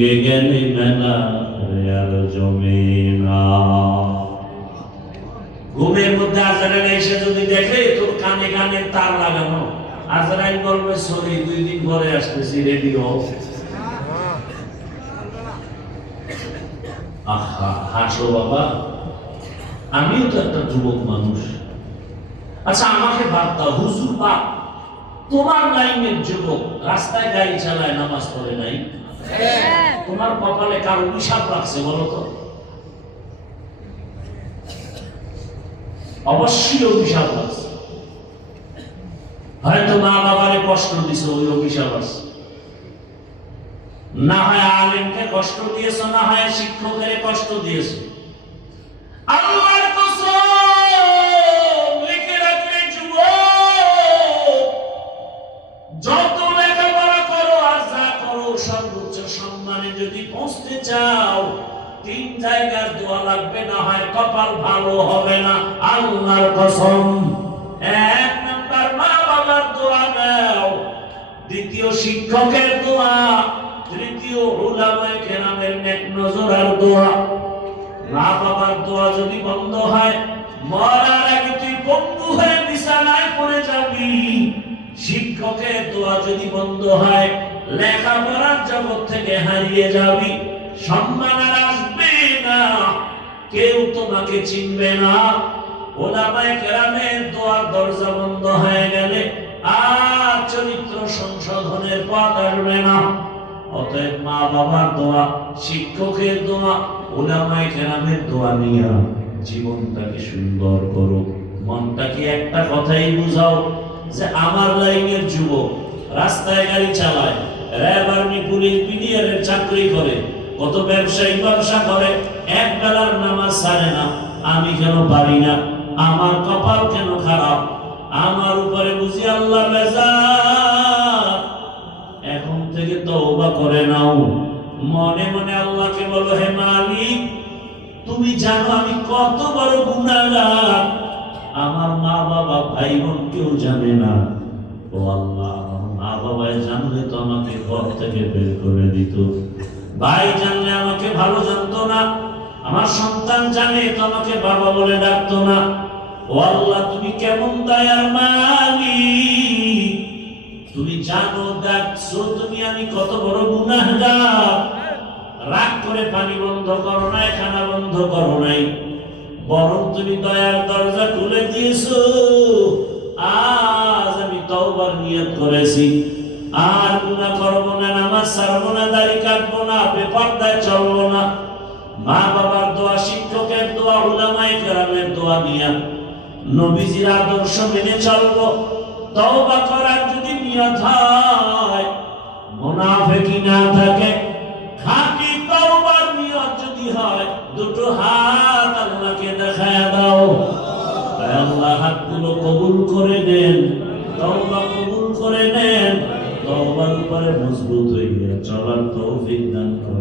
ভেঙ্গে গেলে মেলা আর জমে না। ঘুমের মধ্যে আজরাইল এসে যদি দেখে তোর কানে কানে তার লাগানো, আজরাইল বলবে সরি 2 দিন পরে আসতেছি, রেডি হও। আহা, হাসো বাবা, আমিও তো একটা যুবক মানুষ। আচ্ছা আমাকে বাদ দাও, হুজুর বাপ তোমার লাইনের যুবক রাস্তায় গাড়ি চালায়, নামাজ পড়ে নাই, তোমার কপালে কার অভিশাপ রাখছে বলো তো? অবশ্যই অভিশাপ আছে, হয়তো মা বাবারে কষ্ট দিছো, ওই অভিশাপ আছে। না হয় আলেমকে কষ্ট দিয়েছো, না হয় শিক্ষকের কষ্ট দিয়েছো। আল্লাহর কসম লিখে রাখলে যুবক, যত লেখাপড়া করো আর যা করো, সর্বোচ্চ সম্মানে যদি পৌঁছতে চাও 3 জায়গার দোয়া লাগবে, না হয় কপাল ভালো হবে না। আল্লাহর কসম, 1 নাম্বার মা বাবার দোয়া নাও, দ্বিতীয় শিক্ষকের দোয়া, তৃতীয় উলামায়ে কেরামের নেক নজরের দোয়া। মা বাবার দোয়া যদি বন্ধ হয়, মরার আগে তুই পঙ্গু হয়ে বিছানায় পড়ে যাবি। শিক্ষকের দোয়া যদি বন্ধ হয়, লেখাপড়ার জগৎ থেকে হারিয়ে যাবি, সম্মান আর আসবে না, কেউ তোমাকে চিনবে না। উলামায়ে কেরামের দোয়ার দরজা বন্ধ হয়ে গেলে আর চরিত্র সংশোধনের পথ আসবে না। অতএব মা বাবার দোয়া, শিক্ষকের দোয়া, উলামায়ে কেরামের দোয়া নিয়ে জীবনটাকে সুন্দর করো। মনটাকে একটা কথাই বুঝাও যে আমার লাইনের যুবক রাস্তায় গাড়ি চালায়, র্যাব, আর্মি, পুলিশ, বিডিআরের চাকরি করে, কত ব্যবসায়ী ব্যবসা করে, এক বেলার নামাজ ছাড়ে না। আমি কেন পারি না? আমার কপাল কেন খারাপ? আমার উপরে বুঝি আল্লাহ বেজার। এখন থেকে তওবা করে নাও, মনে মনে আল্লাহকে বলো, হে মালিক তুমি জানো আমি কত বড় গুনাহগার, আমার মা বাবা ভাই বোন কেউ জানে না। ও আল্লাহ, মা বাবা জানলে তো আমাকে ঘর থেকে বের করে দিত, ভাই জানলে আমাকে ভালো জানতো না, আমার সন্তান জানে তো আমাকে বাবা বলে ডাকতো না। ও আল্লাহ তুমি কেমন দয়ার মালিক, তুমি জানো দেখছো তুমি আমি কত বড় গুনাহগার। রাগ করে পানি বন্ধ করো নাই, খানা বন্ধ করো নাই, বরং তুমি দয়ার দরজা খুলে দিয়েছো। আজ আমি তওবার নিয়ত করেছি, আর গুনাহ করব না, নামাজ ছাড়বো না, দাড়ি কাটবো না, বেপরদায় চলবো না। মা বাবার দোয়া, শিক্ষকের দোয়া, উলামায়ে কেরামের দোয়া নিয়া নবীজির আদর্শ মেনে চলবো। তওবা করার যদি নিয়ত হয়, মুনাফিকি না থাকে, খাঁটি তওবার নিয়ত যদি হয়, দুটো হাত আল্লাহকে দেখায়া দাও। আল্লাহ হাতগুলো কবুল করে নেন, তওবা কবুল করে নেন, তওবার উপরে মজবুত হইয়া চলার তৌফিক দান করুন।